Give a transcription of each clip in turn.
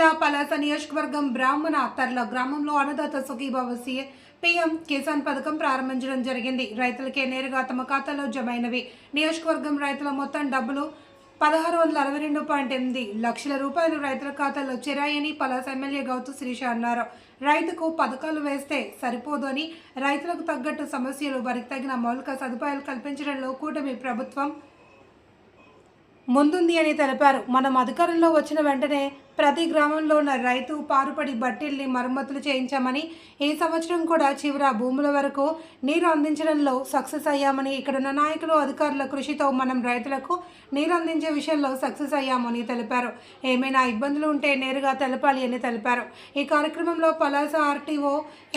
జిల్లా పలాస నియోజకవర్గం బ్రాహ్మణ తర్ల గ్రామంలో అన్నదాత సుఖీభావ పీఎం కిసాన్ పథకం ప్రారంభించడం జరిగింది. రైతులకే నేరుగా తమ ఖాతాలో జమైనవి. నియోజకవర్గం రైతుల మొత్తం డబ్బులు 1662.8 లక్షల రూపాయలు రైతుల ఖాతాలో చేరాయని పలాస ఎమ్మెల్యే గౌతు శ్రీష అన్నారు. రైతుకు పథకాలు వేస్తే సరిపోదు అని, రైతులకు తగ్గట్టు సమస్యలు, వారికి తగిన మౌలిక సదుపాయాలు కల్పించడంలో కూటమి ప్రభుత్వం ముందుంది అని తెలిపారు. మనం అధికారంలో వచ్చిన వెంటనే ప్రతి గ్రామంలో ఉన్న రైతు పారుపడి బట్టీల్ని మరమ్మతులు చేయించామని, ఈ సంవత్సరం కూడా చివర భూముల వరకు నీరు అందించడంలో సక్సెస్ అయ్యామని, ఇక్కడున్న నాయకులు అధికారుల కృషితో మనం రైతులకు నీరు అందించే విషయంలో సక్సెస్ అయ్యామని తెలిపారు. ఏమైనా ఇబ్బందులు ఉంటే నేరుగా తెలపాలి అని తెలిపారు. ఈ కార్యక్రమంలో Palasa RTO,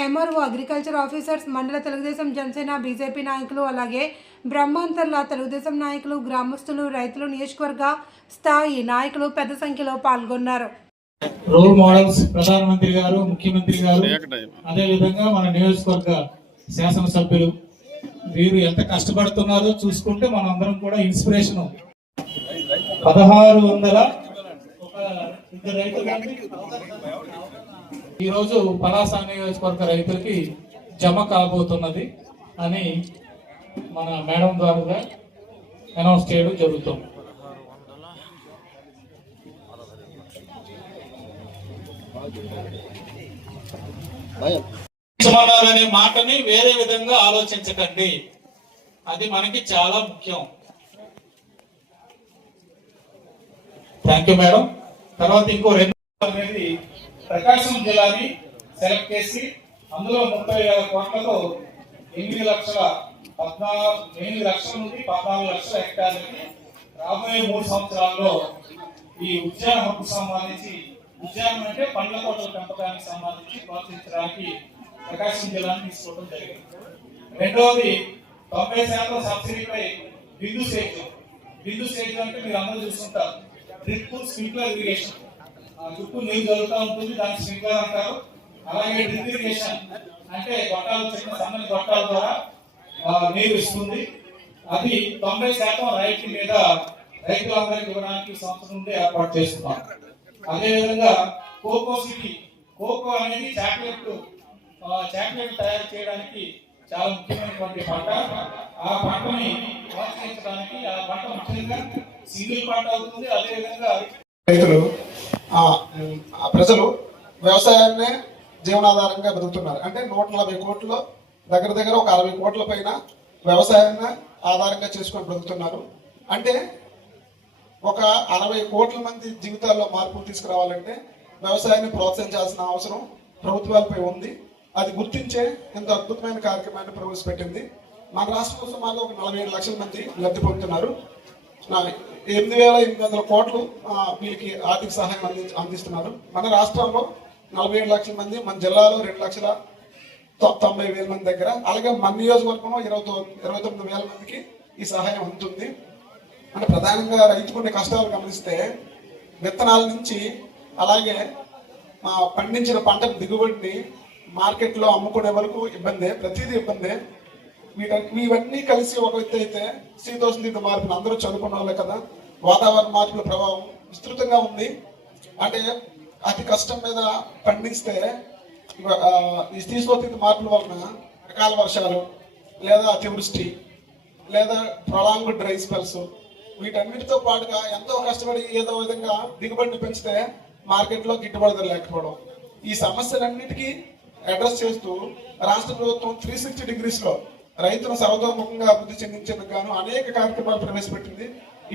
MRO, agriculture officers, మండల తెలుగుదేశం జనసేన బీజేపీ నాయకులు, అలాగే బ్రహ్మాంతర్ల తెలుగుదేశం నాయకులు, గ్రామస్తులు, రైతులు, నియోజకవర్గ స్థాయి నాయకులు పెద్ద సంఖ్యలో పాల్గొన్నారు. రోల్ మోడల్స్ ప్రధానమంత్రి గారు, ముఖ్యమంత్రి గారు, అదే విధంగా మన నియోజకవర్గ శాసనసభ్యులు వీరు ఎంత కష్టపడుతున్నారో చూసుకుంటే మనం అందరం కూడా ఇన్స్పిరేషన్. 1600 ఇద్దరు రైతులు ఈరోజు పలాస నియోజకవర్గ రైతులకి జమ కాబోతున్నది అని మన మేడం ద్వారా అనౌన్స్ చేయడం జరుగుతుంది. అనే మాటని వేరే విధంగా ఆలోచించకండి, అది మనకి చాలా ముఖ్యం. Thank you madam. తర్వాత ఇంకో 2 అనేది ప్రకాశం జిల్లాని సెలెక్ట్ చేసి అందులో 30,000 కోట్లతో 8 లక్షల నుండి 14 లక్షల హెక్టార్లకి రాబోయే 3 సంవత్సరాల్లో ఈ ఉద్యాన హక్కు సంబంధించి, ఉద్యానం అంటే పండ్ల తోటల పెంపకానికి సంబంధించి ప్రోత్సహించడానికి ప్రకాశం జిల్లాను తీసుకోవడం జరిగింది. రెండవది 90% సబ్సిడీపై బిందు సేద్యం అంటే మీరు అందరూ చూస్తుంటారు. డ్రిప్ స్ప్రింక్లర్ ఇరిగేషన్, చుట్టూ నీరు జరుగుతూ ఉంటుంది, దాన్ని స్ప్రింక్లర్ అంటారు. అలాగే డ్రిప్ ఇరిగేషన్ అంటే గొట్టాలు, చిన్న సన్నని గొట్టాల ద్వారా నీరు ఇస్తుంది. అది 90% రైతు మీద రైతులందరికీ ఇవ్వడానికి సంవత్సరం నుండి ఏర్పాటు చేస్తున్నాం. అదేవిధంగా కోకో సిటీ, కోకో అనేది చాక్లెట్ తయారు చేయడానికి చాలా ముఖ్యమైనటువంటి పంట. ఆ పంటని ప్రోత్సహించడానికి, ఆ పంట ముఖ్యంగా సింగిల్ పంట అవుతుంది. అదేవిధంగా రైతులు ప్రజలు వ్యవసాయాన్నే జీవనాధారంగా బతుకుతున్నారు. అంటే 140 కోట్లు దగ్గర ఒక 60 కోట్ల పైన వ్యవసాయాన్ని ఆధారంగా చేసుకొని బ్రతుకుతున్నారు. అంటే ఒక 60 కోట్ల మంది జీవితాల్లో మార్పులు తీసుకురావాలంటే వ్యవసాయాన్ని ప్రోత్సహించాల్సిన అవసరం ప్రభుత్వాలపై ఉంది. అది గుర్తించే ఎంత అద్భుతమైన కార్యక్రమాన్ని ప్రవేశపెట్టింది. మన రాష్ట్రంలో సుమారు ఒక 47 లక్షల మంది లబ్ధి పొందుతున్నారు. 8,800 కోట్లు వీళ్ళకి ఆర్థిక సహాయం అందిస్తున్నారు. మన రాష్ట్రంలో 47 లక్షల మంది, మన జిల్లాలో 2,90,000 మంది దగ్గర, అలాగే మన నియోజకవర్గంలో 29,000 మందికి ఈ సహాయం అందుతుంది. అంటే ప్రధానంగా రైతుకునే కష్టాలు గమనిస్తే విత్తనాల నుంచి అలాగే పండించిన పంట దిగుబడిని మార్కెట్లో అమ్ముకునే వరకు ఇబ్బందే, ప్రతిదీ ఇబ్బందే. ఇవన్నీ కలిసి ఒక ఎత్తు అయితే శీతోష్ణ మార్పులు అందరూ చదువుకున్న వాళ్ళే కదా, వాతావరణ మార్పుల ప్రభావం విస్తృతంగా ఉంది. అంటే అతి కష్టం మీద పండిస్తే ఈ శీతోష్ణ మార్పుల వలన అకాల వర్షాలు లేదా అతివృష్టి లేదా ప్రొలాంగ్డ్ డ్రై స్పెల్స్, వీటన్నిటితో పాటుగా ఎంతో కష్టపడి ఏదో విధంగా దిగుబడిని పెంచితే మార్కెట్లో గిట్టుబాటు లేకపోవడం, ఈ సమస్యలన్నిటికీ అడ్రస్ చేస్తూ రాష్ట్ర ప్రభుత్వం 360 డిగ్రీస్లో రైతులను సర్వతోముఖంగా అభివృద్ధి చెందించేందుకు గాను అనేక కార్యక్రమాలు ప్రవేశపెట్టింది.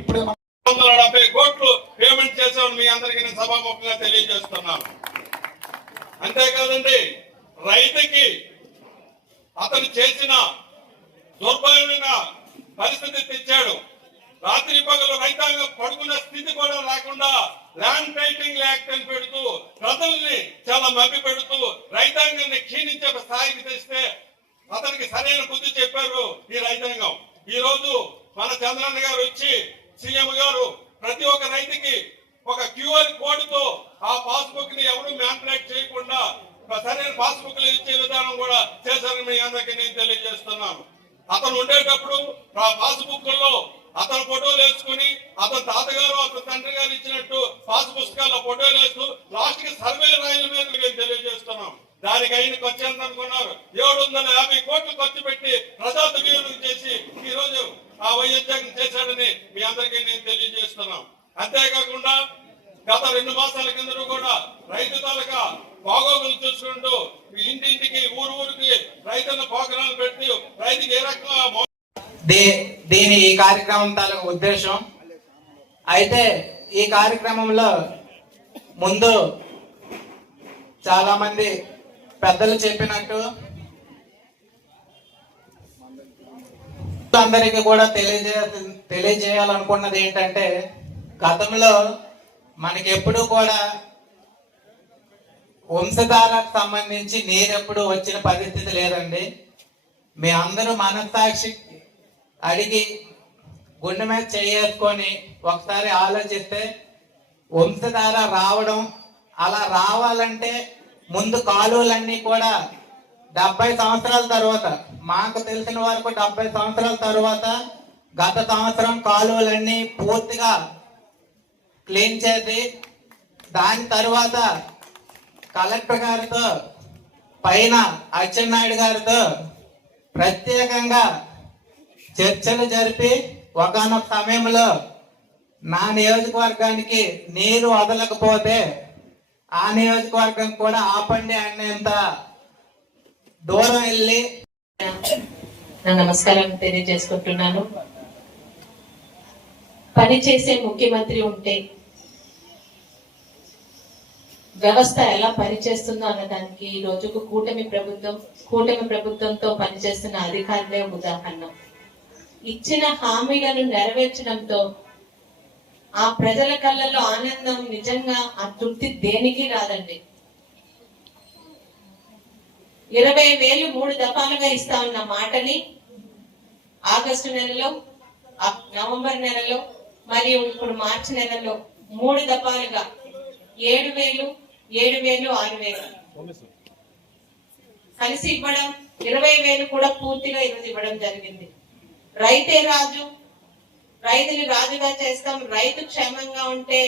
ఇప్పుడే 170 కోట్లు పేమెంట్ చేసామని మీ అందరికీ నేను సభాముఖంగా తెలియజేస్తున్నాను. అంతేకాదండి, రైతుకి అతను చేసిన దుర్భరమైన పరిస్థితి తెచ్చాడు. రాత్రి పగలు రైతాంగం పడుకున్న స్థితి కూడా లేకుండా ల్యాండ్ టైటిలింగ్ యాక్ట్ అని పెడుతూ ప్రజల్ని చాలా మభ్య పెడుతూ రైతాంగాన్ని క్షీణించే స్థాయికి తెస్తే అతనికి సరైన బుద్ధి చెప్పారు ఈ రైతాంగం. ఈ రోజు మన చంద్రన్న గారు వచ్చి, సీఎం గారు ప్రతి ఒక్క రైతుకి ఒక క్యూఆర్ కోడ్ తో ఆ పాస్బుక్ ని ఎవరు మ్యానిపులేట్ చేయకుండా సరైన పాస్బుక్ ఇచ్చే విధానం కూడా చేశారని మీ అందరికీ నేను తెలియజేస్తున్నాను. అతను ఉండేటప్పుడు ఆ పాస్బుక్ లో అతను ఫోటోలు వేసుకుని, అతని తాతగారు అతని తండ్రి గారు ఇచ్చినట్టు పాస్ పుస్తకాల్లో ఫోటోలు వేస్తూ లాస్ట్ 750 కోట్లు ఖర్చు పెట్టి ప్రజా దుర్వినియోగం చేసి ఈ రోజు ఆ వైఎస్ జగన్ చేశాడని మీ అందరికీ నేను తెలియజేస్తున్నాం. అంతేకాకుండా గత 2 మాసాల కింద కూడా రైతు తాలూకా బాగోగులు చూసుకుంటూ ఇంటింటికి ఊరికి రైతుల ప్రోగ్రాలు పెట్టి రైతుకి ఏ రకంగా దీని ఈ కార్యక్రమం తాలూకు ఉద్దేశం అయితే ఈ కార్యక్రమంలో ముందు చాలా మంది పెద్దలు చెప్పినట్టు అందరికీ కూడా తెలియజేయాలనుకున్నది ఏంటంటే గతంలో మనకి ఎప్పుడు కూడా వంశధారకు సంబంధించి నీరు ఎప్పుడు వచ్చిన పరిస్థితి లేదండి. మీ అందరూ మనస్సాక్షి అడిగి గుండె మీద చేసుకొని ఒకసారి ఆలోచిస్తే వంశధార రావడం, అలా రావాలంటే ముందు కాలువలన్నీ కూడా 70 సంవత్సరాల తర్వాత, మాకు తెలిసిన వరకు 70 సంవత్సరాల తర్వాత గత సంవత్సరం కాలువలన్నీ పూర్తిగా క్లీన్ చేసి దాని తర్వాత కలెక్టర్ గారితో పైన అచ్చెన్నాయుడు గారితో ప్రత్యేకంగా చర్చలు జరిపి ఒకానొక సమయంలో నా నియోజకవర్గానికి నీరు వదలకపోతే ఆ నియోజకవర్గం కూడా ఆపండి అనేంత దూరం వెళ్ళి నా నమస్కారం తెలియజేసుకుంటున్నాను. పనిచేసే ముఖ్యమంత్రి ఉంటే వ్యవస్థ ఎలా పనిచేస్తుందో అన్నదానికి ఈ రోజుకు కూటమి ప్రభుత్వంతో పనిచేస్తున్న అధికారులే ఉదాహరణ. ఇచ్చిన హామీలను నెరవేర్చడంతో ఆ ప్రజల కళ్ళల్లో ఆనందం, నిజంగా ఆ తృప్తి దేనికి రాదండి. 20,000 3 దఫాలుగా ఇస్తా ఉన్న మాటని ఆగస్టు నెలలో, నవంబర్ నెలలో మరియు ఇప్పుడు మార్చి నెలలో 3 దఫాలుగా 7,000, 7,000, 6,000 కలిసి ఇవ్వడం, 20,000 కూడా పూర్తిగా ఈరోజు ఇవ్వడం జరిగింది. రైతే రాజు, రైతుని రాజుగా చేస్తాం, రైతు క్షేమంగా ఉంటే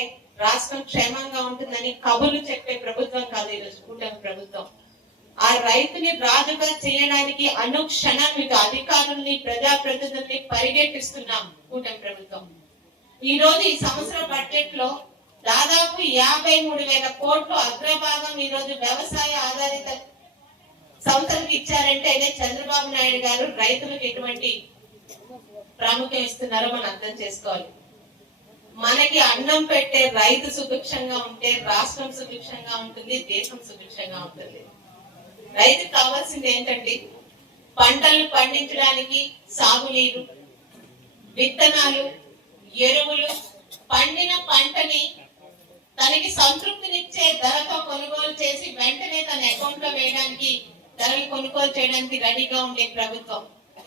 రాష్ట్రం క్షేమంగా ఉంటుందని కబుర్లు చెప్పే ప్రభుత్వం కాదు ఈరోజు కూటమి ప్రభుత్వం. ఆ రైతుని రాజుగా చేయడానికి అనుక్షణం మీకు అధికారుల్ని, ప్రజాప్రతినిధుల్ని పరిగెట్టిస్తున్నాం కూటమి ప్రభుత్వం. ఈ రోజు ఈ సంవత్సరం బడ్జెట్ లో దాదాపు 53,000 కోట్లు అగ్రభాగం ఈ రోజు వ్యవసాయ ఆధారిత సంస్థలకు ఇచ్చారంటే చంద్రబాబు నాయుడు గారు రైతులకు ఎటువంటి ప్రాముఖ్యం ఇస్తున్నారో మనం అర్థం చేసుకోవాలి. మనకి అన్నం పెట్టే రైతు సుభిక్షంగా ఉంటే రాష్ట్రం సుభిక్షంగా ఉంటుంది, దేశం సుభిక్షంగా ఉంటుంది. రైతుకు కావాల్సింది ఏంటంటే పంటలు పండించడానికి సాగునీరు, విత్తనాలు, ఎరువులు, పండిన పంటని తనకి సంతృప్తినిచ్చే ధరతో కొనుగోలు చేసి వెంటనే తన అకౌంట్ లో వేయడానికి, ధరలు కొనుగోలు చేయడానికి రెడీగా ఉండే ప్రభుత్వం.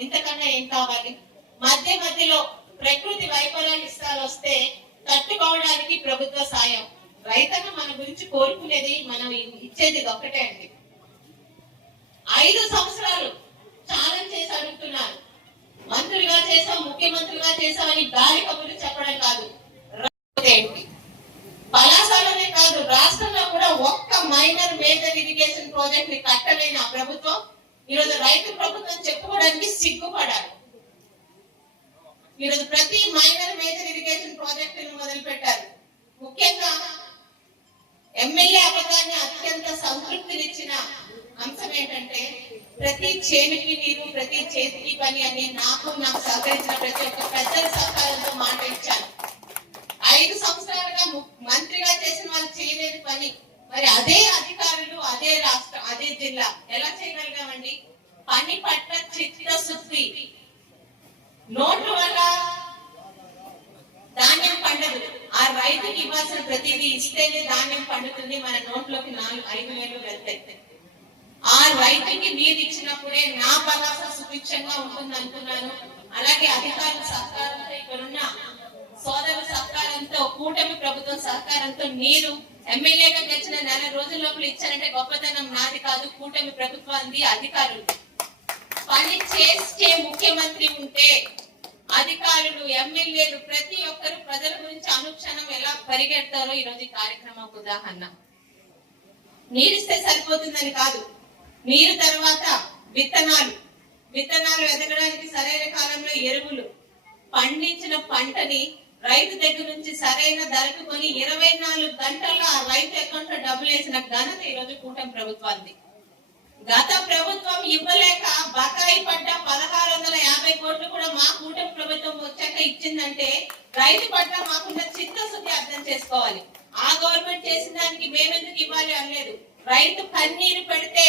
ఇంతకన్నా ఏం కావాలి? మధ్యలో ప్రకృతి వైఫల్యాలు వస్తే తట్టుకోవడానికి ప్రభుత్వ సాయం. రైతన్న మన గురించి కోరుకునేది, మనం ఇచ్చేది ఒక్కటే అండి. 5 సంవత్సరాలు ఛాలెంజ్ చేసి అడుగుతున్నారు. మంత్రులుగా చేసాం, ముఖ్యమంత్రులుగా చేసామని గాలి కబుర్లు చెప్పడం కాదు. పలాసలోనే కాదు, రాష్ట్రంలో కూడా ఒక్క మైనర్ మేజర్ ఇరిగేషన్ ప్రాజెక్ట్ ని కట్టలేని ఆ ప్రభుత్వం ఈరోజు రైతు ప్రభుత్వం చెప్పుకోవడానికి సిగ్గుపడాలి. ఈరోజు ప్రతి మైనర్ మేజర్ ఇరిగేషన్ ప్రాజెక్ట్ ని మొదలు పెట్టారు. ముఖ్యంగా ఎమ్మెల్యే అవ్వగానే అత్యంత సంతృప్తినిచ్చిన అంశం ఏంటంటే ప్రతి చేతికి నీరు, ప్రతి చేతికి పని అని నాకు సహకరించిన ప్రతి ఒక్క పెద్దల సహకారంతో మాట ఇచ్చాను. 5 సంవత్సరాలుగా మంత్రిగా చేసిన వాళ్ళు చేయలేని పని మరి అదే అధికారులు, అదే రాష్ట్రం, అదే జిల్లా ఎలా చేయగలిగామండి? పని పట్ల చిత్తశుద్ధి. నోట్ల వల్ల ధాన్యం పండదు. ఆ రైతుకి ఇవ్వాల్సిన ప్రతిదీ ఇస్తేనే ధాన్యం పండుతుంది. మన నోట్లోకి 4-5 వేలు వెళ్తాయి. ఆ రైతుకి మీరు ఇచ్చినప్పుడే నా పలాస సుభిక్షంగా ఉంటుంది అనుకున్నాను. అలాగే అధికారుల సహకారంతో, ఇక్కడున్న సోదరుల సహకారంతో, కూటమి ప్రభుత్వం సహకారంతో నీరు ఎమ్మెల్యేగా గెలిచిన 4 రోజుల లోపల ఇచ్చారంటే గొప్పతనం నాది కాదు, కూటమి ప్రభుత్వానికి, అధికారులు. పని చేసే ముఖ్యమంత్రి ఉంటే అధికారులు, ఎమ్మెల్యేలు ప్రతి ఒక్కరు ప్రజల గురించి అనుక్షణం ఎలా పరిగెడతారో ఈరోజు ఈ కార్యక్రమం ఉదాహరణ. నీరిస్తే సరిపోతుందని కాదు, నీరు తర్వాత విత్తనాలు ఎదగడానికి సరైన కాలంలో ఎరువులు, పండించిన పంటని రైతు దగ్గర నుంచి సరైన ధరకు కొని 24 గంటల్లో ఆ రైతు అకౌంట్ లో డబ్బులు వేసిన ఘనత ఈ రోజు కూటమి ప్రభుత్వానికి. గత ప్రభుత్వం ఇవ్వలేక బకాయి పడ్డ 1650 కోట్లు కూడా మా కూటమి ప్రభుత్వం వచ్చాక ఇచ్చిందంటే రైతు పట్ల మాకున్న చిత్తశుద్ధి అర్థం చేసుకోవాలి. ఆ గవర్నమెంట్ చేసిన దానికి మేమెందుకు ఇవ్వాలి అనలేదు. రైతు కన్నీరు పెడితే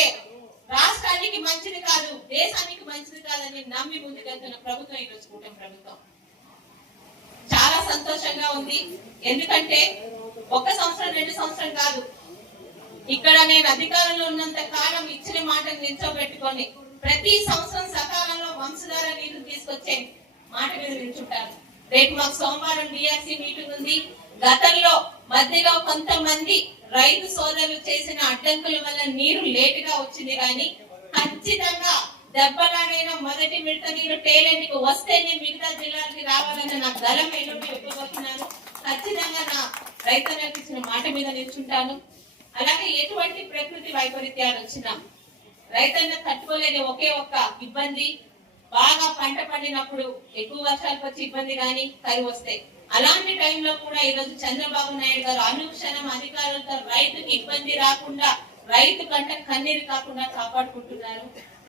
రాష్ట్రానికి మంచిది కాదు, దేశానికి మంచిది కాదని నమ్మి ముందుకెళ్తున్న ప్రభుత్వం ఈ రోజు కూటమి ప్రభుత్వం. చాలా సంతోషంగా ఉంది. ఎందుకంటే 1 సంవత్సరం 2 సంవత్సరం కాదు, ఇక్కడ నేను అధికారంలో ఉన్నంత కాలం ఇచ్చిన మాటను నిల్చోబెట్టుకొని ప్రతి సంవత్సరం సకాలంలో వంశధార నీళ్లు తీసుకొచ్చే మాట మీద నిల్చుంటారు. రేపు మాకు సోమవారం డిఆర్సీ మీటింగ్ ఉంది. గతంలో మధ్యలో కొంతమంది రైతు సోదరులు చేసిన అడ్డంకుల వల్ల నీరు లేటుగా వచ్చింది, కానీ ఖచ్చితంగా దెబ్బలాడైన మొదటి విడత నీరు టేలెంట్కి వస్తేనే మిగతా జిల్లాలకి రావాలని నా గలం ఎల్లుండి ఒప్పుకొస్తున్నాను. ఖచ్చితంగా నా రైతులకు ఇచ్చిన మాట మీద నిల్చుంటాను. అలాగే ఎటువంటి ప్రకృతి వైపరీత్యాలు వచ్చినా రైతన్న తట్టుకోలేని ఒకే ఒక్క ఇబ్బంది, బాగా పంట పండినప్పుడు ఎక్కువ వర్షాలకు వచ్చి ఇబ్బంది కానీ కరువు వస్తాయి. అలాంటి టైంలో కూడా ఈరోజు చంద్రబాబు నాయుడు గారు అనుక్షణం అధికారులతో రైతుకి ఇబ్బంది రాకుండా, రైతు కంట కన్నీరు కాకుండా కాపాడుకుంటున్నారు.